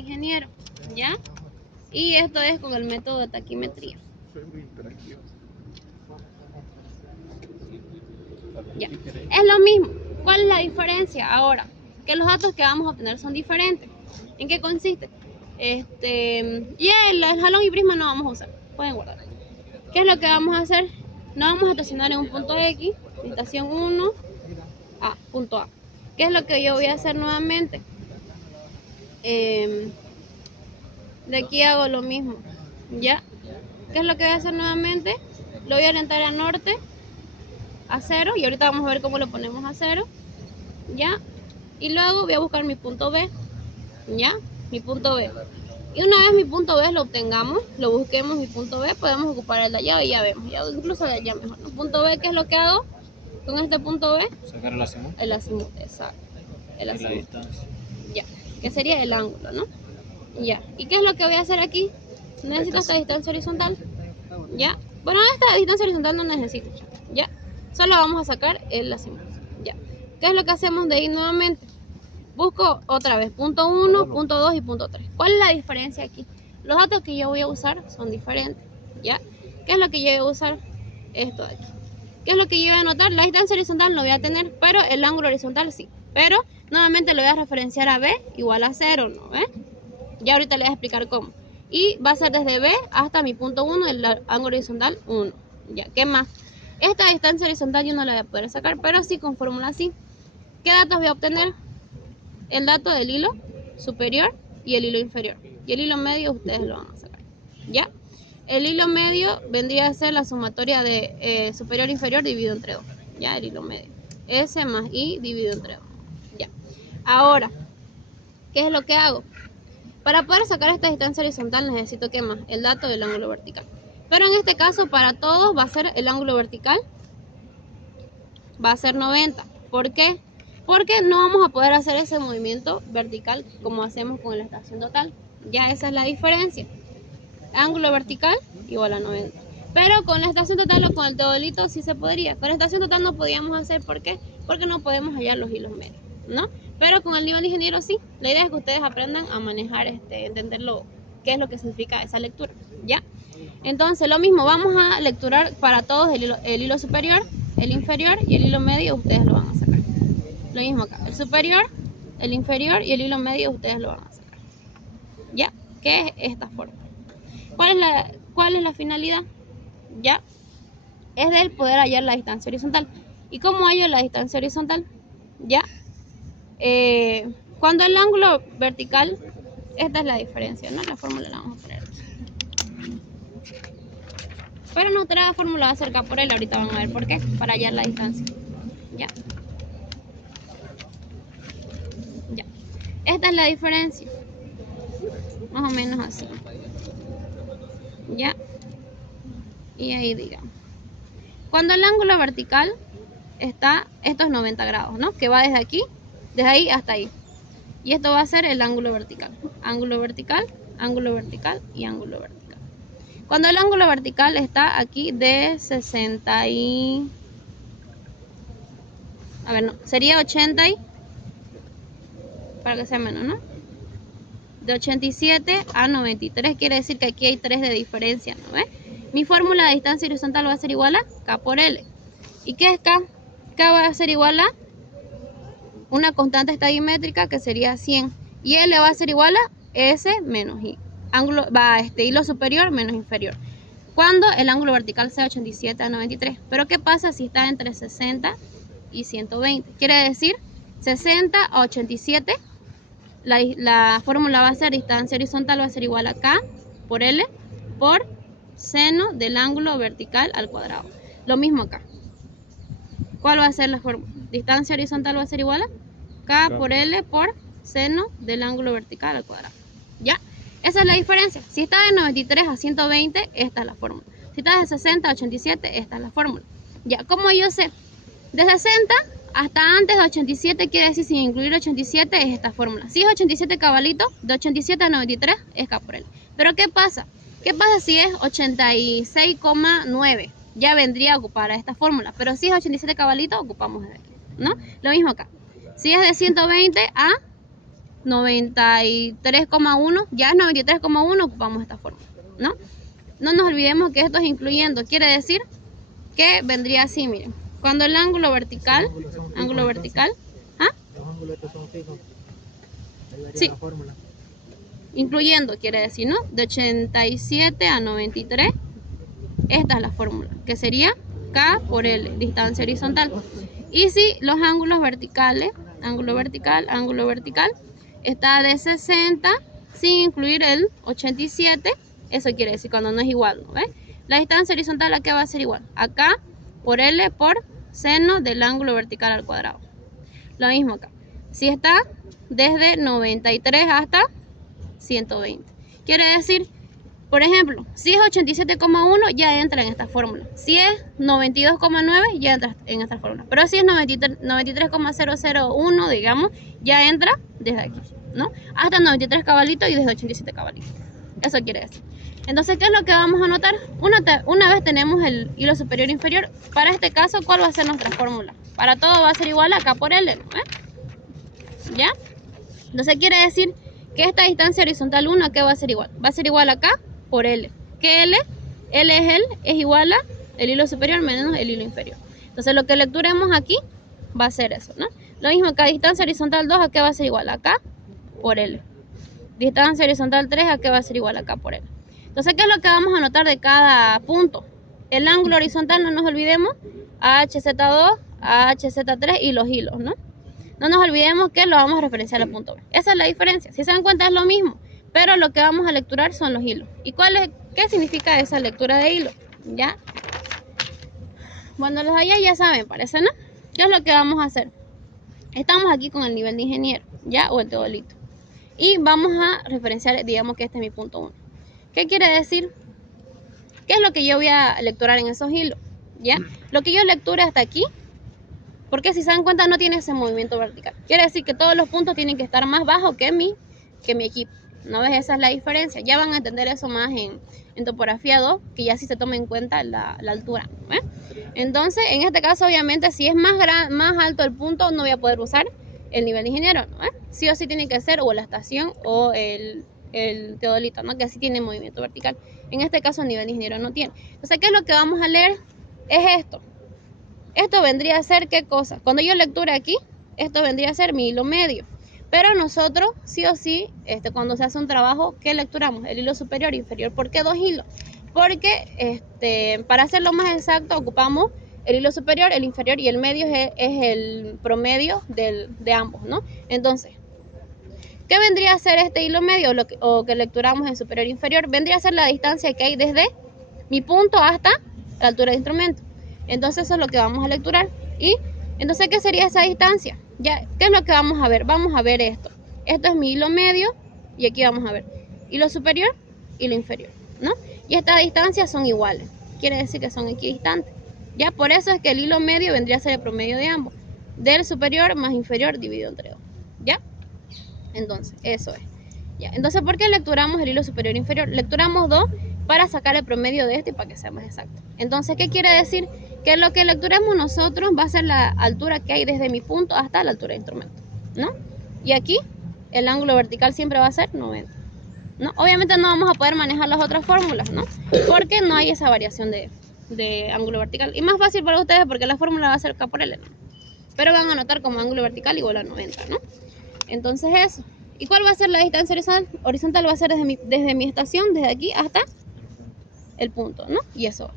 ingeniero, ¿ya? Y esto es con el método de taquimetría. Ya. Es lo mismo. ¿Cuál es la diferencia ahora? Que los datos que vamos a obtener son diferentes. ¿En qué consiste? El jalón y prisma no vamos a usar. Pueden guardar. ¿Qué es lo que vamos a hacer? Nos vamos a estacionar en un punto X, estación 1, A, punto A. ¿Qué es lo que yo voy a hacer nuevamente? De aquí hago lo mismo, ¿ya? ¿Qué es lo que voy a hacer nuevamente? Lo voy a orientar a norte, a 0, y ahorita vamos a ver cómo lo ponemos a 0, ¿ya? Y luego voy a buscar mi punto B, ¿ya? Mi punto B. Y una vez mi punto B lo obtengamos, lo busquemos mi punto B, podemos ocupar el de allá y ya vemos, ya incluso de allá mejor, ¿no? Punto B, ¿qué es lo que hago con este punto B? Sacar el azimut. El azimut, exacto. El azimut. Y la distancia. Ya, que sería el ángulo, ¿no? Ya. ¿Y qué es lo que voy a hacer aquí? Necesito esta distancia horizontal. ¿Ya? Bueno, esta distancia horizontal no necesito. ¿Ya? Solo vamos a sacar el azimut. ¿Ya? ¿Qué es lo que hacemos de ahí nuevamente? Busco otra vez punto 1, punto 2 y punto 3. ¿Cuál es la diferencia aquí? Los datos que yo voy a usar son diferentes. ¿Ya? ¿Qué es lo que yo voy a usar? Esto de aquí. ¿Qué es lo que yo voy a anotar? La distancia horizontal no voy a tener, pero el ángulo horizontal sí. Pero nuevamente lo voy a referenciar a B igual a 0, ¿no ve? Ya ahorita le voy a explicar cómo. Y va a ser desde B hasta mi punto 1, el ángulo horizontal 1. Ya, ¿qué más? Esta distancia horizontal yo no la voy a poder sacar, pero sí con fórmula así. ¿Qué datos voy a obtener? El dato del hilo superior y el hilo inferior. Y el hilo medio ustedes lo van a sacar. ¿Ya? El hilo medio vendría a ser la sumatoria de superior e inferior dividido entre 2. ¿Ya? El hilo medio. S más I dividido entre 2. ¿Ya? Ahora, ¿qué es lo que hago? Para poder sacar esta distancia horizontal necesito, ¿qué más? El dato del ángulo vertical. Pero en este caso, para todos va a ser el ángulo vertical, va a ser 90. ¿Por qué? Porque no vamos a poder hacer ese movimiento vertical como hacemos con la estación total. Ya esa es la diferencia. Ángulo vertical igual a 90. Pero con la estación total o con el teodolito sí se podría. Con la estación total no podíamos hacer, ¿por qué? Porque no podemos hallar los hilos medios, ¿no? Pero con el nivel de ingeniero sí. La idea es que ustedes aprendan a manejar, entender qué es lo que significa esa lectura, ¿ya? Entonces lo mismo, vamos a lecturar para todos el hilo superior, el inferior y el hilo medio, ustedes lo van a sacar. Lo mismo acá, el superior, el inferior y el hilo medio ustedes lo van a sacar, ¿ya? ¿Qué es esta forma? ¿Cuál es la finalidad? ¿Ya? Es del poder hallar la distancia horizontal. ¿Y cómo hallo la distancia horizontal? ¿Ya? Cuando el ángulo vertical, esta es la diferencia, ¿no? La fórmula la vamos a poner aquí. Pero nuestra fórmula va a ser K por L, ahorita van a ver por qué, para hallar la distancia. ¿Ya? Ya. Esta es la diferencia. Más o menos así. ¿Ya? Y ahí digamos. Cuando el ángulo vertical está, esto es 90 grados, ¿no? Que va desde aquí, desde ahí hasta ahí. Y esto va a ser el ángulo vertical. Ángulo vertical, ángulo vertical y ángulo vertical. Cuando el ángulo vertical está aquí de 60 y... A ver, no, sería 80 y... Para que sea menos, ¿no? De 87 a 93, quiere decir que aquí hay 3 de diferencia, ¿no ves? Mi fórmula de distancia horizontal va a ser igual a K por L. ¿Y qué es K? K va a ser igual a una constante estadiométrica que sería 100. Y L va a ser igual a S menos I. Hilo superior menos inferior. Cuando el ángulo vertical sea 87 a 93. Pero ¿qué pasa si está entre 60 y 120? Quiere decir 60 a 87. La fórmula va a ser distancia horizontal va a ser igual a K por L por seno del ángulo vertical al cuadrado. Lo mismo acá. ¿Cuál va a ser la fórmula? Distancia horizontal va a ser igual a K por L por seno del ángulo vertical al cuadrado. ¿Ya? Esa es la diferencia. Si está de 93 a 120, esta es la fórmula. Si está de 60 a 87, esta es la fórmula. Ya, ¿cómo yo sé? De 60 hasta antes de 87, quiere decir sin incluir 87, es esta fórmula. Si es 87 cabalito, de 87 a 93 es K por L. Pero ¿qué pasa? ¿Qué pasa si es 86,9? Ya vendría a ocupar a esta fórmula. Pero si es 87 cabalito, ocupamos desde aquí, ¿no? Lo mismo acá. Si es de 120 a 93,1, ya es 93,1, ocupamos esta fórmula, ¿no? No nos olvidemos que esto es incluyendo, quiere decir que vendría así, miren. Cuando el ángulo vertical, ¿ah? Los ángulos estos son fijos. Ahí varía Sí. la fórmula. Incluyendo, quiere decir, ¿no? De 87 a 93, esta es la fórmula, que sería K por L, distancia horizontal. Y si los ángulos verticales, ángulo vertical, está de 60 sin incluir el 87, eso quiere decir cuando no es igual, ¿no ves? La distancia horizontal, ¿a qué va a ser igual? A K por L por seno del ángulo vertical al cuadrado. Lo mismo acá. Si está desde 93 hasta 120. Quiere decir, por ejemplo, si es 87,1 ya entra en esta fórmula. Si es 92,9 ya entra en esta fórmula. Pero si es 93,001, digamos, ya entra desde aquí, ¿no? Hasta 93 cabalitos y desde 87 cabalitos. Eso quiere decir. Entonces, ¿qué es lo que vamos a notar? Una vez tenemos el hilo superior e inferior. Para este caso, ¿cuál va a ser nuestra fórmula? Para todo va a ser igual a K por L, ¿no? ¿Ya? Entonces quiere decir que esta distancia horizontal 1, ¿a qué va a ser igual? Va a ser igual a K por L. ¿Qué L? L es igual a el hilo superior menos el hilo inferior. Entonces lo que lecturemos aquí va a ser eso, ¿no? Lo mismo que distancia horizontal 2, ¿a qué va a ser igual? A K por L. Distancia horizontal 3, ¿a qué va a ser igual? A K por L. Entonces, ¿qué es lo que vamos a notar de cada punto? El ángulo horizontal, no nos olvidemos, HZ2, HZ3 y los hilos, ¿no? No nos olvidemos que lo vamos a referenciar al punto B. Esa es la diferencia. Si se dan cuenta es lo mismo, pero lo que vamos a lecturar son los hilos. ¿Y qué significa esa lectura de hilo? ¿Ya? Cuando los hayas ya saben, parece, ¿no? ¿Qué es lo que vamos a hacer? Estamos aquí con el nivel de ingeniero, ¿ya? O el teodolito. Y vamos a referenciar, digamos que este es mi punto 1. ¿Qué quiere decir? ¿Qué es lo que yo voy a lecturar en esos hilos? ¿Ya? Lo que yo lecture hasta aquí, porque si se dan cuenta no tiene ese movimiento vertical. Quiere decir que todos los puntos tienen que estar más bajos que mi equipo. ¿No ves? Esa es la diferencia. Ya van a entender eso más en topografía 2, que ya sí se toma en cuenta la altura. ¿Eh? Entonces, en este caso, obviamente, si es más alto el punto, no voy a poder usar el nivel de ingeniero. ¿No? Sí o sí tiene que ser o la estación o el teodolito, ¿no? Que así tiene movimiento vertical. En este caso, el nivel de ingeniero no tiene. Entonces, ¿qué es lo que vamos a leer? Es esto. Esto vendría a ser, ¿qué cosa? Cuando yo lecture aquí, esto vendría a ser mi hilo medio. Pero nosotros, sí o sí, cuando se hace un trabajo, ¿qué lecturamos? El hilo superior e inferior. ¿Por qué dos hilos? Porque para hacerlo más exacto, ocupamos el hilo superior, el inferior y el medio es el promedio de ambos, ¿no? Entonces, ¿qué vendría a ser este hilo medio o que lecturamos en superior e inferior? Vendría a ser la distancia que hay desde mi punto hasta la altura del instrumento. Entonces eso es lo que vamos a lecturar. Y entonces, ¿qué sería esa distancia? Ya, ¿qué es lo que vamos a ver? Vamos a ver esto. Esto es mi hilo medio y aquí vamos a ver hilo superior y hilo inferior, ¿no? Y estas distancias son iguales. Quiere decir que son equidistantes. Ya, por eso es que el hilo medio vendría a ser el promedio de ambos. Del superior más inferior dividido entre 2. ¿Ya? Entonces, eso es. Ya. Entonces, ¿por qué lecturamos el hilo superior e inferior? Lecturamos 2 para sacar el promedio de este y para que sea más exacto. Entonces, ¿qué quiere decir? Que lo que lecturemos nosotros va a ser la altura que hay desde mi punto hasta la altura del instrumento, ¿no? Y aquí el ángulo vertical siempre va a ser 90, ¿no? Obviamente no vamos a poder manejar las otras fórmulas, ¿no? Porque no hay esa variación de ángulo vertical. Y más fácil para ustedes porque la fórmula va a ser K por L, ¿no? Pero van a anotar como ángulo vertical igual a 90, ¿no? Entonces eso. ¿Y cuál va a ser la distancia horizontal? Horizontal va a ser desde mi estación, desde aquí hasta el punto, ¿no? Y eso va.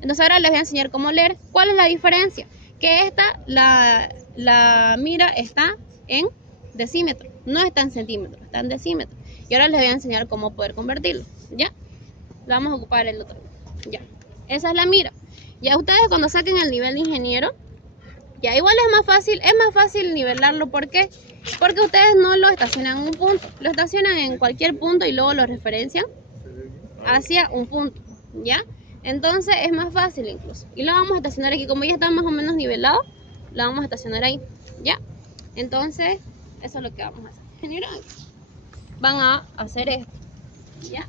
Entonces ahora les voy a enseñar cómo leer. ¿Cuál es la diferencia? Que la mira está en decímetro, no está en centímetro, está en decímetro. Y ahora les voy a enseñar cómo poder convertirlo, ¿ya? Vamos a ocupar el otro, ya. Esa es la mira. Ya ustedes cuando saquen el nivel de ingeniero, ya igual es más fácil nivelarlo. ¿Por qué? Porque ustedes no lo estacionan en un punto, lo estacionan en cualquier punto y luego lo referencian hacia un punto, ¿ya? Entonces es más fácil incluso. Y lo vamos a estacionar aquí, como ya está más o menos nivelado, lo vamos a estacionar ahí, ¿ya? Entonces, eso es lo que vamos a hacer. Van a hacer esto, ¿ya?